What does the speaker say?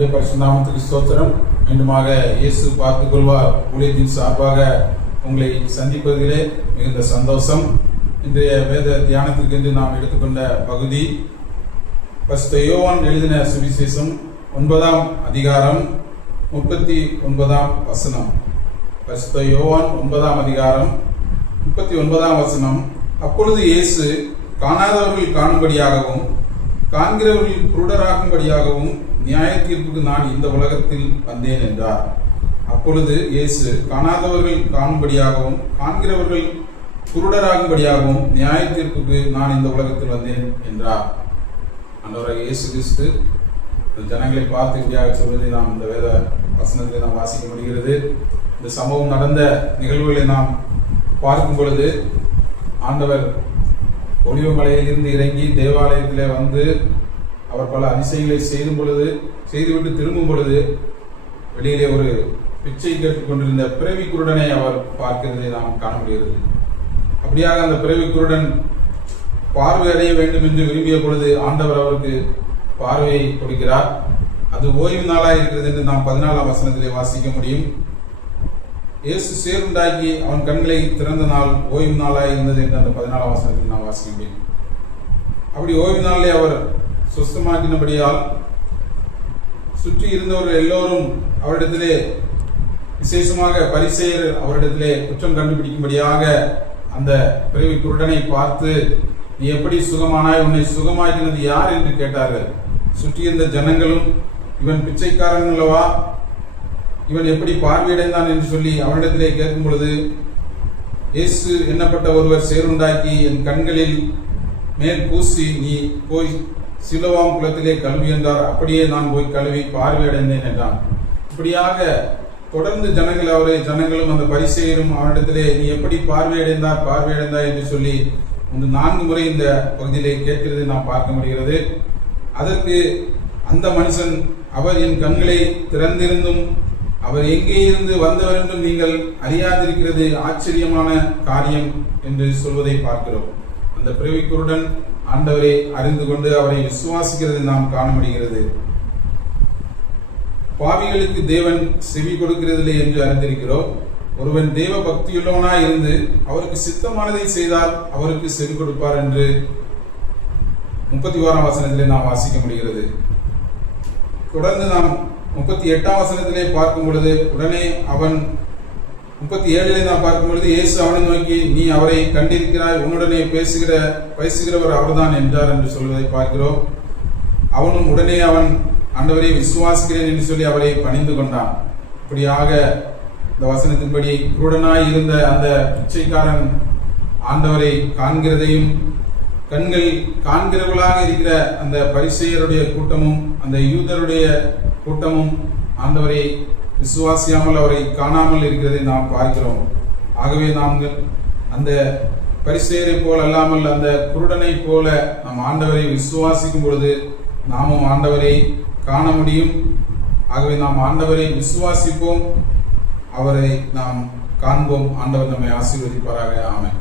கர்த்தருடைய பரிசுத்த நாமத்துக்கு ஸ்தோத்திரம். மீண்டுமாக இயேசு பார்த்துக் கொள்வார் ஊழியத்தின் சார்பாக உங்களை சந்திப்பதிலே மிகுந்த சந்தோஷம். இன்றைய வேத தியானத்திற்கு என்று நாம் எடுத்துக்கொண்ட பகுதி பரிசுத்த யோவான் எழுதின சுவிசேஷம் 9ஆம் அதிகாரம் 39ஆம் வசனம். பரிசுத்த யோவான் 9ஆம் அதிகாரம் 39ஆம் வசனம். அப்பொழுது இயேசு காணாதவர்கள் காணும்படியாகவும் காண்கிறவர்கள் குருடராகும்படியாகவும் நியாய தீர்ப்புக்கு நான் இந்த உலகத்தில் வந்தேன் என்றார். அப்பொழுது இயேசு காணாதவர்கள் காணும்படியாகவும் காண்கிறவர்கள் குருடராகும்படியாகவும் நியாய தீர்ப்புக்கு நான் இந்த உலகத்தில் வந்தேன் என்றார். ஆண்டவராகிய இயேசு கிறிஸ்து ஜனங்களை பார்த்து இப்படியாக சொல்வதை நாம் இந்த வேத வசனத்தில் நாம் வாசிக்க முடிகிறது. இந்த சம்பவம் நடந்த நிகழ்வுகளை நாம் பார்க்கும் பொழுது ஆண்டவர் ஒலிவமலையிலிருந்து இறங்கி தேவாலயத்திலே வந்து அவர் பல அதிசயங்களை செய்துவிட்டு திரும்பும் பொழுது வெளியிலே ஒரு பிச்சை கேட்டுக் கொண்டிருந்த பிறவி குருடனை அவர் பார்க்கிறதை நாம் காண முடிகிறது. அப்படியாக அந்த பிறவி குருடன் பார்வை அடைய வேண்டும் என்று விரும்பிய பொழுது ஆண்டவர் அவருக்கு பார்வையை கொடுக்கிறார். அது ஓய்வு நாளாக இருக்கிறது என்று நாம் 14ஆம் வசனத்திலே வாசிக்க முடியும். இயேசு சேருண்டாக்கி அவன் கண்களை திறந்த நாள் ஓய்வு நாளாக இருந்தது என்று அந்த 14ஆம் வசனத்தில் நாம் வாசிக்க முடியும். அப்படி ஓய்வு நாளிலே அவர் சுத்தமாக்கினபடியால் சுற்றி இருந்தவர்கள் எல்லோரும் அவரிடத்திலே, விசேஷமாக பரிசேயர் அவரிடத்திலே குற்றம் கண்டுபிடிக்கும்படியாக அந்த பிறவி குருடனை பார்த்து, நீ எப்படி சுகமானாய், உன்னை சுகமாக்கினது யார் என்று கேட்டார்கள். சுற்றி இருந்த ஜனங்களும், இவன் பிச்சைக்காரன் அல்லவா, இவன் எப்படி பார்வையடைந்தான் என்று சொல்லி அவனிடத்திலே கேட்கும் பொழுது, இயேசு எண்ணப்பட்ட ஒருவர் சேருண்டாக்கி என் கண்களில் மேல் பூசி நீ போய் சிலோவாம் குளத்திலே கழுவி என்றார். அப்படியே நான் போய் கழுவி பார்வையடைந்தேன் என்றான். இப்படியாக தொடர்ந்து ஜனங்களும் அந்த பரிசேயரும் அவனிடத்திலே நீ எப்படி பார்வையடைந்தாய் என்று சொல்லி 4 முறை இந்த பகுதியிலே கேட்கிறது நாம் பார்க்க முடிகிறது. அதற்கு அந்த மனுஷன், அவர் என் கண்களை திறந்திருந்தும் அவர் எங்கே இருந்து வந்தவர் என்றும் நீங்கள் அறியாதிருக்கிறது ஆச்சரியமான காரியம் என்று சொல்வதை பார்க்கிறோம். அந்த பிறவி குருடன் ஆண்டவரை அறிந்து கொண்டு அவரை விசுவாசிக்கிறது நாம் காண முடிகிறது. பாவிகளுக்கு தேவன் செவி கொடுக்கிறதில்லை என்று அறிந்திருக்கிறோம். ஒருவன் தேவ பக்தியுள்ளவனாய் இருந்து அவருக்கு சித்தமானதை செய்தால் அவருக்கு செவி கொடுப்பார் என்று 31ஆம் வசனத்திலே நாம் வாசிக்க முடிகிறது. தொடர்ந்து நாம் 38ஆம் வசனத்திலே பார்க்கும் பொழுது, உடனே அவன் 37லே நாம் பார்க்கும் பொழுது, இயேசு அவனை நோக்கி, நீ அவரை கண்டிருக்கிறாய், உன்னுடனே பேசுகிறவர் அவர்தான் என்றார் என்று சொல்வதை பார்க்கிறோம். அவனும் உடனே அவன் ஆண்டவரை விசுவாசிக்கிறேன் என்று சொல்லி அவரை பணிந்து கொண்டான். இப்படியாக இந்த வசனத்தின்படி குருடனாய் இருந்த அந்த பிச்சைக்காரன் ஆண்டவரை காண்கிறதையும், கண்கள் காண்கிறவர்களாக இருக்கிற அந்த பரிசேயருடைய கூட்டமும் அந்த யூதருடைய கூட்டமும் ஆண்டவரை விசுவாசியாமல் அவரை காணாமல் இருக்கிறதை நாம் பார்க்கிறோம். ஆகவே நாங்கள் அந்த பரிசேயரை போல் அல்லாமல் அந்த குருடனை போல நாம் ஆண்டவரை விசுவாசிக்கும் பொழுது நாமும் ஆண்டவரை காண முடியும். ஆகவே நாம் ஆண்டவரை விசுவாசிப்போம், அவரை நாம் காண்போம். ஆண்டவர் நம்மை ஆசீர்வதிப்பாராக. ஆமென்.